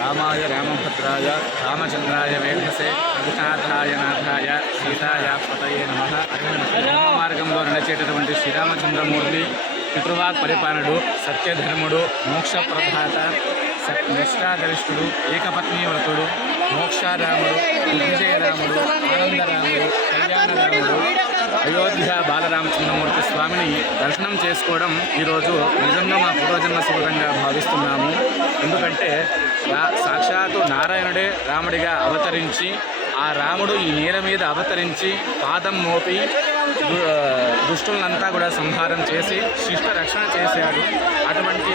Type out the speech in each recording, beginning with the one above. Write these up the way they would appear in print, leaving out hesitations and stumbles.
రామాయ రామభద్రాయ రామచంద్రాయ వేధసే రఘునాథాయ నాథాయ సీతాయ పతయే నమః. మార్గంలో నడిచేటటువంటి శ్రీరామచంద్రమూర్తి పితృవాక్ పరిపాలనుడు, సత్యధర్ముడు, మోక్షప్రదాత, నిష్ఠాగరిష్ఠుడు, ఏకపత్ని వ్రతుడు, మోక్షారాముడు, విజయరాముడు, ఆనందరాముడు, కళ్యాణరాముడు, అయోధ్య బాలరామచంద్రమూర్తి స్వామిని దర్శనం చేసుకోవడం ఈరోజు నిజంగా మా పూర్వజన్మ సుఖంగా భావిస్తున్నాము. ఎందుకంటే సాక్షాత్తు నారాయణుడే రాముడిగా అవతరించి, ఆ రాముడు ఈ నేల మీద అవతరించి పాదం మోపి దుష్టులంతా కూడా సంహారం చేసి శిష్ట రక్షణ చేశాడు. అటువంటి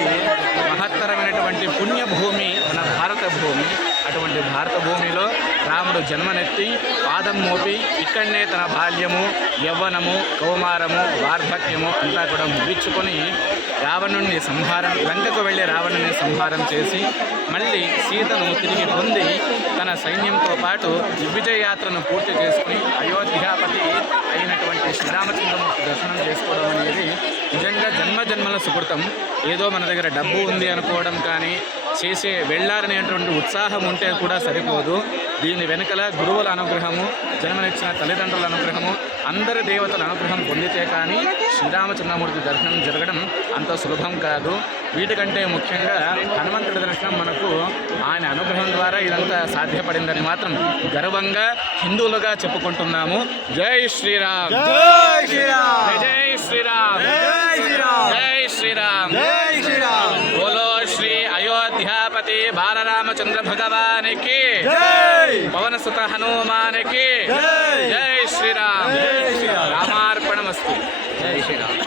మహత్తరమైనటువంటి పుణ్యభూమి మన భారత భూమి. అటువంటి భారత భూమిలో రాముడు జన్మనెత్తి పాదం మోపి ఇక్కడనే తన బాల్యము, యవ్వనము, కౌమారము, వార్ధక్యము అంతా కూడా ముగించుకొని రావణుణ్ణి సంహారం, లంకకు వెళ్ళి రావణుని సంహారం చేసి మళ్ళీ సీతను తిరిగి పొంది తన సైన్యంతో పాటు దిగ్విజయ యాత్రను పూర్తి చేసుకుని అయోధ్యాపతి అయినటువంటి శ్రీరామచంద్రమూర్తి దర్శనం చేసుకోవడం అనేది నిజంగా జన్మజన్మల సుకృతం. ఏదో మన దగ్గర డబ్బు ఉంది అనుకోవడం కానీ, వెళ్ళాలనేటువంటి ఉత్సాహం ఉంటే కూడా సరిపోదు. దీని వెనుకల గురువుల అనుగ్రహము, జన్మనిచ్చిన తల్లిదండ్రుల అనుగ్రహము, అందరి దేవతల అనుగ్రహం పొందితే కానీ శ్రీరామచంద్రమూర్తి దర్శనం జరగడం అంత సులభం కాదు. వీటికంటే ముఖ్యంగా హనుమంతుడి దర్శనం మనకు ఆయన అనుగ్రహం ద్వారా ఇదంతా సాధ్యపడిందని మాత్రం గర్వంగా హిందువులుగా చెప్పుకుంటున్నాము. జై శ్రీరామ్, జై శ్రీరామ్, జై శ్రీరామ్, జై శ్రీరామ్, జై శ్రీరామ్, జై శ్రీరామ్. బోలో శ్రీ అయోధ్యాపతి బాలరామచంద్ర భగవానికి జై, పవన సుత హనుమానికి జై, జై శ్రీరామ్. జై శ్రీరామ్. రామార్పణమస్తు. జై శ్రీరామ్.